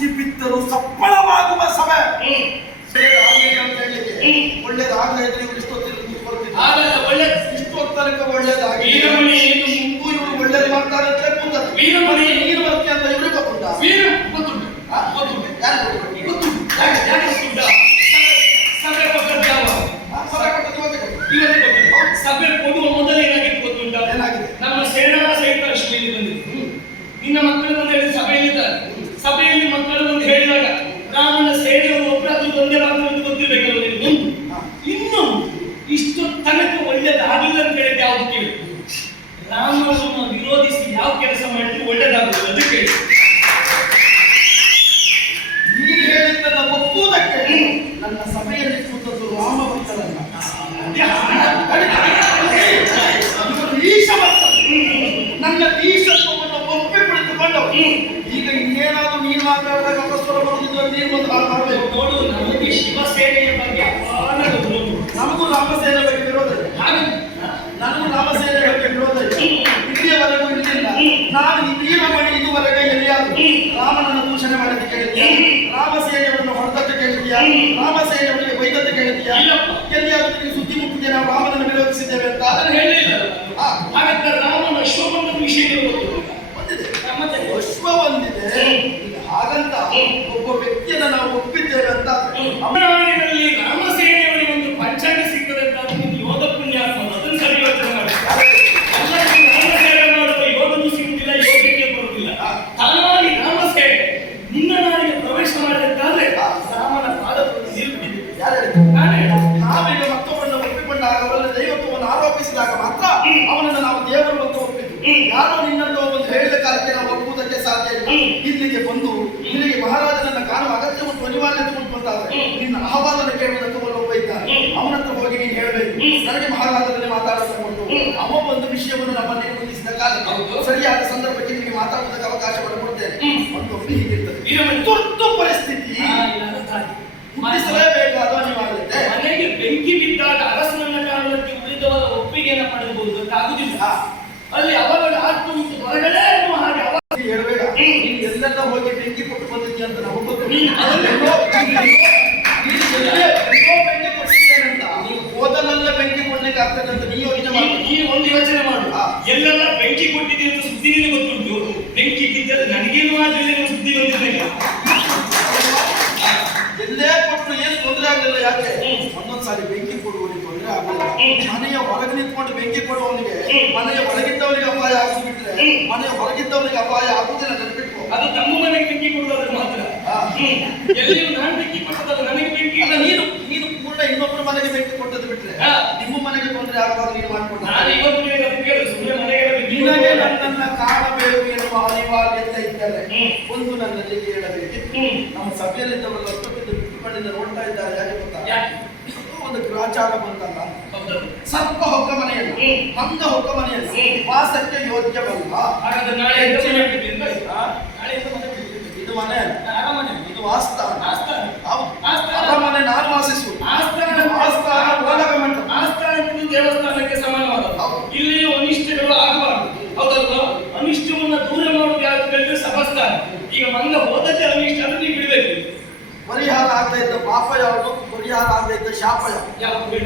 ಮಿಂಚಿ ಬಿತ್ತಲು ಸಫಲವಾಗುವ ಸಭೆ. ಒಳ್ಳೇದಾಗದೇ ಇದ್ರೆ ಇವರು ಇಷ್ಟೊತ್ತಿನ ಇಷ್ಟೊತ್ತನಕ ಒಳ್ಳೇದಾಗಿ ಇವರು ಒಳ್ಳೇದು ಮಾಡ್ತಾರೆ ಅಂತ ಕೂತಾರೆ. ನೀರು ಬರ್ತೀಯ ಅಂತ ಇವ್ರಿಗೆ ಗೊತ್ತುಂಟಾ? ಸಭೆ ಕೊಡುವ ಮೊದಲೇ ಏನಾಗಿತ್ತು ಗೊತ್ತುಂಟಾ? ನಮ್ಮ ಸೇನಾ ಸಹಿತ ಅಶ್ವಿನಿ ಬಂದಿದೆ. ನಿನ್ನ ಮಕ್ಕಳು ಬಂದು ಹೇಳಿ ಸಭೆಯಲ್ಲಿದ್ದಾರೆ. ಸಭೆಯಲ್ಲಿ ಮಕ್ಕಳು ಬಂದು ಹೇಳಿದಾಗ ರಾಮನ ಸೇನೆಯವರು ಒಬ್ಬರಾದ್ರೂ ಒಂದೇ ಮಾತ್ರ ಗೊತ್ತಿರಬೇಕಲ್ಲ ನಿನಗೆ. ಇನ್ನು ಇಷ್ಟು ತನಕ ಒಳ್ಳೇದಾಗಿಲ್ಲ ಅಂತ ಹೇಳಿದ್ರೆ ಯಾವ್ದು ಕೇಳಿ? ರಾಮನನ್ನು ವಿರೋಧಿಸಿ ಯಾವ ಕೆಲಸ ಮಾಡಿದ್ರು ಒಳ್ಳೇದಾಗುವುದು ಅದು ಕೇಳಿ. ನೀನು ಹೇಳಿದ್ದನ್ನ ಒಪ್ಪುವುದಕ್ಕೆ ನನ್ನ ಸಭೆಯಲ್ಲಿ ಕೂತದ್ದು ರಾಮ ಭಕ್ತರಲ್ಲ, ನನ್ನ ಈಶತ್ವವನ್ನು ಒಪ್ಪಿ ಕುಳಿತುಕೊಂಡು ಈಗ ಇನ್ನೇನಾದ್ರೂ ನೀನು ಮಾತಾಡಿದಾಗ ಅಪಸ್ವರ ಬರುವುದಿಲ್ಲ. ನೀನು ಒಂದು ಹಾಳು ಮಾಡಬೇಕು. ನೋಡು, ನಮಗೆ ಶಿವಸೇನೆಯ ಬಗ್ಗೆ ಅಪಾರ ಗೌರವ. ನಮಗೂ ರಾಮಸೇನೆ ಬಗ್ಗೆ ವಿರೋಧ ಇದೆ. ನನಗೂ ರಾಮಸೇನೆ ಬಗ್ಗೆ ವಿರೋಧ ಇದೆ. ಇಲ್ಲಿಯವರೆಗೂ ಇರಲಿಲ್ಲ. ನಾನು ವೀರಮಣಿ ಇದುವರೆಗೆ ಎಲ್ಲಿಯಾದರೂ ರಾಮನನ್ನು ದೂಷಣೆ ಮಾಡಿದ್ದು ಕೇಳಿದ್ಯಾ? ರಾಮಸೇನೆಯನ್ನು ಹೊಡೆದಕ್ಕೆ ಕೇಳಿದ್ಯಾ? ರಾಮಸೇನೆಯವರಿಗೆ ಬೈದಕ್ಕೆ ಕೇಳಿದ್ಯಾ? ಎಲ್ಲಿಯಾದರೂ ನಿಮಗೆ ಸುದ್ದಿ ಮುಟ್ಟಿದೆ ನಾವು ರಾಮನನ್ನು ವಿರೋಧಿಸಿದ್ದೇವೆ ಅಂತ? ಅದನ್ನು ಹೇಳಿಲ್ಲ. ಹಾಗಾದ್ರೆ ರಾಮನ ಅಶ್ವಬಂಧದ ವಿಷಯ ಬಂದಿದೆ, ಅಶ್ವ ಬಂದಿದೆ. ಹಾಗಂತ ಒಬ್ಬ ವ್ಯಕ್ತಿಯನ್ನ ನಾವು ಒಪ್ಪಿದ್ದೇವೆ ಅಂತ ಅಮರಾವತಿಯಲ್ಲಿ ರಾಮಸೇನೆಯವರಿಗೆ ಒಂದು ಪಂಚಾಂಗ ಸಿಗ್ತದೆ ಅಂತ ನಿಮ್ಗೆ ಯೋಗ ಪುಣ್ಯ ಆಗ್ಬೋದು. ಅದನ್ನು ಸರಿ ಯೋಚನೆ ಮಾಡಿ. ರಾಮಸೇನೆ ಮಾಡುವ ಯೋಗನೂ ಸಿಗುತ್ತಿಲ್ಲ, ಯೋಗಕ್ಕೆ ಬರುವುದಿಲ್ಲ. ತಾನಾಗಿ ರಾಮಸೇನೆ ನಿನ್ನ ನಾಡಿಗೆ ಪ್ರವೇಶ ಮಾಡಿದಂತಾದ್ರೆ ರಾಮನ ಪಾದವನ್ನು ನಿಲ್ಬಿಟ್ಟಿದೆ. ನಾವೀಗ ಮತ್ತೊಬ್ಬರನ್ನು ಒಪ್ಪಿಕೊಂಡಾಗ ಅವರ ದೈವತ್ವವನ್ನು ಆರೋಪಿಸಿದಾಗ ಮಾತ್ರ ಅವನನ್ನು ನಾವು ದೇವರು ಅಂತ ಒಪ್ಪಿದ್ದು. ಯಾರೋ ನಿನ್ನನ್ನು ಒಂದು ಹೇಳಿದ ಕಾಲಕ್ಕೆ ನಾವು ಒಪ್ಪುವುದಕ್ಕೆ ಸಾಧ್ಯ ಇಲ್ಲ. ಇಲ್ಲಿಗೆ ಬಂದು ನಿನಗೆ ಮಹಾರಾಜನನ್ನ ಕಾಣುವ ಅಗತ್ಯ ಮತ್ತು ಅನಿವಾರ್ಯತೆ ಉಂಟು ಅಂತಾದ್ರೆ ನಿನ್ನ ಅಹವಾಲನ್ನು ಕೇಳುವುದಕ್ಕೆ ಒಬ್ಬ ಇದ್ದಾನೆ. ಅವನತ್ರ ಹೋಗಿ ನೀನು ಹೇಳಬೇಕು, ನನಗೆ ಮಹಾರಾಜನಲ್ಲಿ ಮಾತಾಡೋದಕ್ಕೆ ಕೊಟ್ಟು ಅವ ಒಂದು ವಿಷಯವನ್ನು ನಮ್ಮಲ್ಲಿ ಮುಂದಿಸಿದ ಕಾಲಕ್ಕೆ ಸರಿಯಾದ ಸಂದರ್ಭಕ್ಕೆ ನಿಮಗೆ ಮಾತಾಡುವುದಕ್ಕೆ ಅವಕಾಶ ಮಾಡಿಕೊಡ್ತೇನೆ. ಮತ್ತೊಮ್ಮೆ ಹೀಗಿರ್ತದೆ ತುರ್ತು ಪರಿಸ್ಥಿತಿ, ಮುಟ್ಟಿಸಲೇಬೇಕಾದ ಅನಿವಾರ್ಯತೆ. ಮನೆಗೆ ಬೆಂಕಿ ಬಿದ್ದಾಗ ಅರಸನನ್ನ ಕಾರಣಕ್ಕೆ ಉಳಿದವರ ಒಪ್ಪಿಗೆಯನ್ನು ಪಡೆಯಬಹುದು ಅಂತ ಆಗುದಿಲ್ಲ. ಅಲ್ಲಿ ಅವರ ಆತ್ಮ ಹೊರಗಡೆ ಹಾಗೆ ಹೇಳಬೇಡ. ನೀನು ಎಲ್ಲೆಲ್ಲ ಹೋಗಿ ಬೆಂಕಿ ಕೊಟ್ಟು ಬಂದಿದ್ದೆ ಅಂತ ನಾವು ಬೆಂಕಿ ಕೊಟ್ಟಿದ್ದೇನೆ ಅಂತ ನೀವು ಹೋದಲ್ಲೆಲ್ಲ ಬೆಂಕಿ ಕೊಡ್ಲಿಕ್ಕೆ ಆಗ್ತದೆ ಅಂತ ನೀವು ಯೋಚನೆ ಮಾಡಿ. ನೀನು ಒಂದು ಯೋಚನೆ ಮಾಡು. ಎಲ್ಲೆಲ್ಲ ಬೆಂಕಿ ಕೊಟ್ಟಿದೆ ಅಂತ ಸುದ್ದಿ ನಿನಗೆ ಗೊತ್ತುಂಟು. ಬೆಂಕಿ ಬಿದ್ದರೆ ನನಗೇನು ಆಗಲಿಲ್ಲ ಸುದ್ದಿ ಬಂದಿಲ್ಲ. ಎಲ್ಲೇ ಕೊಟ್ಟರು ಏನು ತೊಂದರೆ ಆಗಲಿಲ್ಲ. ಯಾಕೆ? ಒಂದೊಂದ್ಸಾರಿ ಬೆಂಕಿ ಕೊಡುವವನಿಗೆ ತೊಂದರೆ ಆಗಲಿಲ್ಲ. ಮನೆಯ ಹೊರಗೆ ನಿಂತ್ಕೊಂಡು ಬೆಂಕಿ ಕೊಡುವವನಿಗೆ ಮನೆಯ ಒಳಗಿದ್ದವನಿಗೆ ಅಪಾಯ ಆಗಿಬಿಟ್ರೆ ಮನೆಯ ಹೊರಗಿದ್ದವನಿಗೆ ಅಪಾಯ ಆಗುವುದಿಲ್ಲ. ನೆನಪಿಟ್ಕೊ. ಅದು ತಮ್ಮ ಮನೆಗೆ ಬೆಂಕಿ ಕೊಡುವುದಾದ್ರೆ ಮಾತ್ರ. ಎಲ್ಲಿಯೂ ನಾನು ಬೆಂಕಿ ಕೊಟ್ಟದ್ದು ನನಗೆ ಬೆಂಕಿ ಅಲ್ಲ. ನೀನು ಪೂರ್ಣ ಇನ್ನೊಬ್ಬರ ಮನೆಗೆ ಬೆಂಕಿ ಕೊಟ್ಟದ್ದು ಬಿಟ್ರೆ ನಿಮ್ಮ ಮನೆಗೆ ತೊಂದರೆ ಆಗುವಾಗ ನೀನು ಮಾಡ್ಕೊಂಡು ನಾನು ಇವತ್ತು ಸುಮ್ಮನೆ ಮನೆಗೆ ನಿನಗೆ ನನ್ನನ್ನ ಕಾಣಬೇಕು ಎನ್ನುವ ಅನಿವಾರ್ಯತೆ ಇದ್ದರೆ ಒಂದು ನನ್ನಲ್ಲಿ ಹೇಳಬೇಕಿತ್ತು. ನಮ್ಮ ಸಭೆಯಲ್ಲಿದ್ದವರೆಲ್ಲ ಅಷ್ಟೊತ್ತಿದ್ದು ಬಿಟ್ಟುಕೊಂಡಿಂದ ನೋಡ್ತಾ ಇದ್ದಾರೆ. ಯಾಕೆ ಗೊತ್ತಾ? ಒಂದು ಗ್ರಾಚಾರ ಬಂತಲ್ಲ, ಸರ್ಪ ಹೊಕ್ಕ ಮನೆಯಲ್ಲ, ಮಂದ ಹೊಕ್ಕ ಮನೆಯಲ್ಲ, ವಾಸಕ್ಕೆ ಯೋಗ್ಯವಲ್ಲ. ಇದು ಮನೆ ಅಲ್ಲ, ಇದು ಆಸ್ಥಾನ. ಅರಮನೆ ನಾನು ವಾಸಿಸುವುದು. ಆಸ್ಥಾನ ಓಲಗ ಮಂಟಪ. ಆಸ್ಥಾನಕ್ಕೂ ದೇವಸ್ಥಾನಕ್ಕೆ ಸಮಾನವಾದ ಇಲ್ಲಿಯೂ ಅನಿಷ್ಟಗಳು ಆಗಬಾರದು. ಹೌದಲ್ವಾ? ಅನಿಷ್ಟವನ್ನು ದೂರ ಮಾಡುವುದು ಯಾವ್ದು ಹೇಳಿದ್ರೆ ಸಭಾಸ್ಥಾನ. ಈಗ ಮಂಗ ಹೋದದ್ದೇ ಅನಿಷ್ಟ ಅಂದ್ರೆ ನೀವು ಬಿಡಬೇಕು. ಪರಿಹಾರ ಆಗದೆ ಇದ್ದ ಪಾಪ ಯಾವುದು? ಪರಿಹಾರ ಆಗದೆ ಇದ್ದ ಶಾಪ ಯಾವುದು?